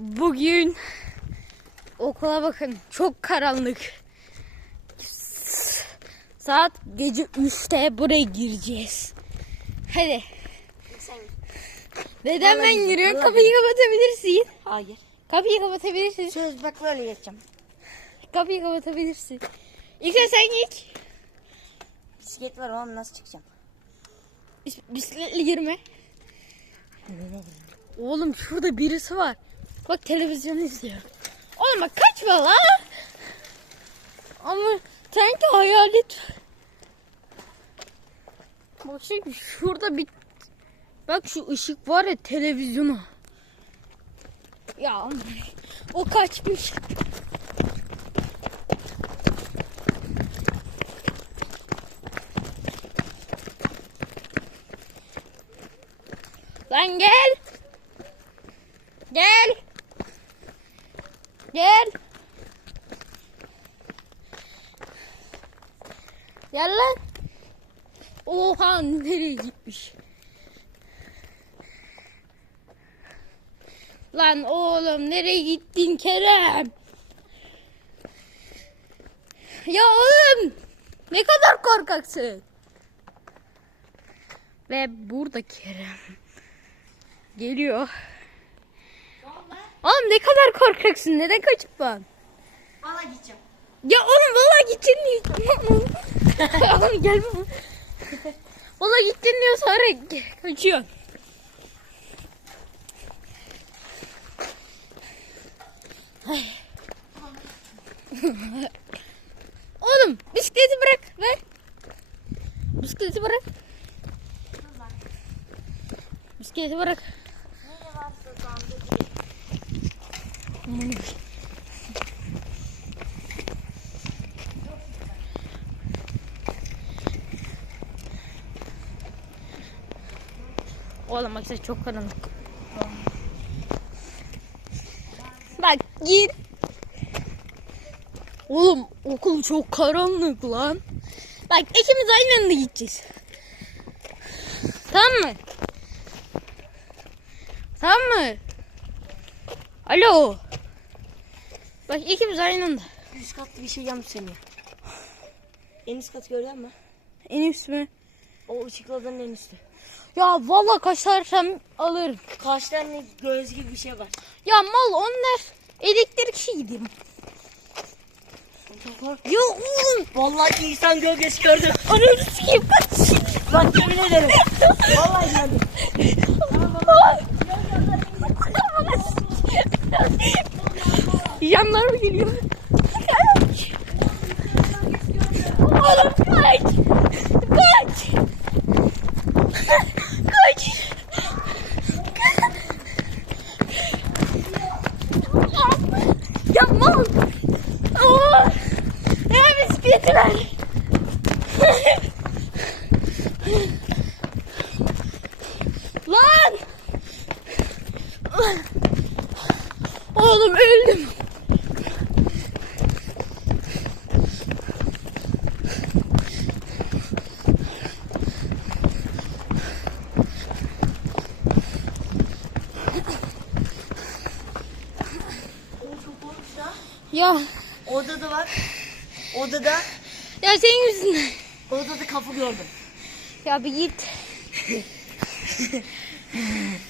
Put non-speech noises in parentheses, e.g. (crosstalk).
Bugün okula bakın çok karanlık. Saat gece 3'te buraya gireceğiz. Hadi. Sen Neden ben güzel, giriyorum? Kapıyı kapatabilirsin. Hayır. Kapıyı kapatabilirsin. Söz bak böyle geçeceğim. Kapıyı kapatabilirsin. İlk sen geç. Bisiklet var oğlum nasıl çıkacağım? Bis- Bisikletle girme. Oğlum şurada birisi var. Bak televizyon izliyor. Oğlum bak kaçma la. Ama sanki hayalet. Bak şimdi şurada bir... Bak şu ışık var ya televizyona. Ya o kaçmış. Lan gel. Gel. Gel. Gel lan. Oha nereye gitmiş? Lan oğlum nereye gittin Kerem? Ya oğlum ne kadar korkaksın. Ve burada Kerem geliyor. Oğlum ne kadar korkaksın. Neden kaçıp ben? Valla gideceğim. Ya oğlum valla gittin diyor. (laughs) oğlum gelme. Valla gittin diyor sonra kaçıyor. Oğlum bisikleti bırak ver. Bisikleti bırak. Bisikleti bırak. Zamda Aman. Oğlum bak çok karanlık. Bak git. Oğlum okul çok karanlık lan. Bak ikimiz aynı anda gideceğiz. Tamam mı? Tamam mı? Alo. Bak ikimiz aynı anda. Üst katta bir şey yanmış seni. En üst kat gördün mü? En üst mü? O ışıklı odanın en üstü. Ya vallahi kaçarsam alırım. Kaç tane göz gibi bir şey var. Ya mal onlar elektrik şeydi. Ya oğlum. Vallahi insan gölgesi gördüm. Ananı sikeyim kaç. Bak yemin ederim. Vallahi gördüm. Yanlar mı geliyor? Kaç. Oğlum kaç. Kaç. Kaç. Ya mal. Oo. Ya bisikleti ver. Lan. Oğlum öldüm. Çok olmuş ya. Ya Odada var. Odada. ya senin yüzünden. Odada kapı gördüm. Ya bir git. (laughs)